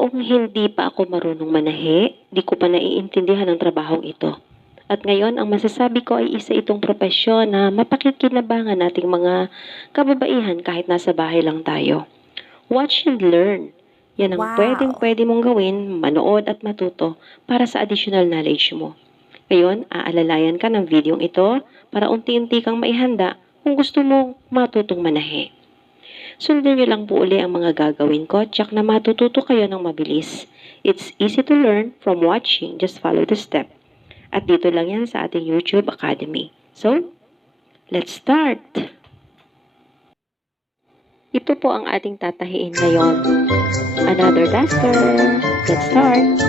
Noong hindi pa ako marunong manahi, di ko pa naiintindihan ang trabahong ito. At ngayon, ang masasabi ko ay isa itong propesyon na mapakikinabangan nating mga kababaihan kahit nasa bahay lang tayo. Watch and learn. Yan ang pwedeng-pwede mong gawin, manood at matuto para sa additional knowledge mo. Ngayon, aalalayan ka ng videong ito para unti-unti kang maihanda kung gusto mong matutong manahi. Sundan niyo lang po uli ang mga gagawin ko, tsak na matututo kayo ng mabilis. It's easy to learn from watching, just follow the step. At dito lang yan sa ating YouTube Academy. So, let's start! Ito po ang ating tatahiin ngayon. Another duster. Let's start!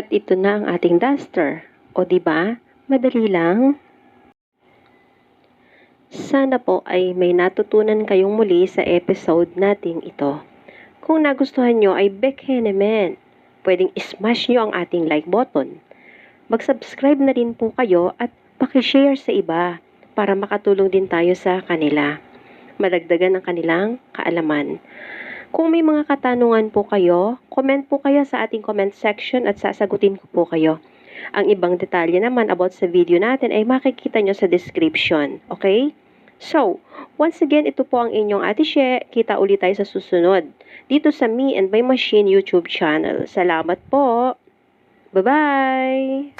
At ito na ang ating duster. O di ba? Madali lang. Sana po ay may natutunan kayong muli sa episode nating ito. Kung nagustuhan nyo ay beke naman. Pwedeng smash nyo ang ating like button. Mag-subscribe na rin po kayo at pakishare sa iba para makatulong din tayo sa kanila. Madagdagan ang kanilang kaalaman. Kung may mga katanungan po kayo, comment po kayo sa ating comment section at sasagutin ko po kayo. Ang ibang detalye naman about sa video natin ay makikita nyo sa description. Okay? So, once again, ito po ang inyong Ate She. Kita ulit tayo sa susunod. Dito sa Me and My Machine YouTube channel. Salamat po! Bye-bye!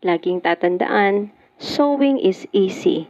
Laging tatandaan, sewing is easy.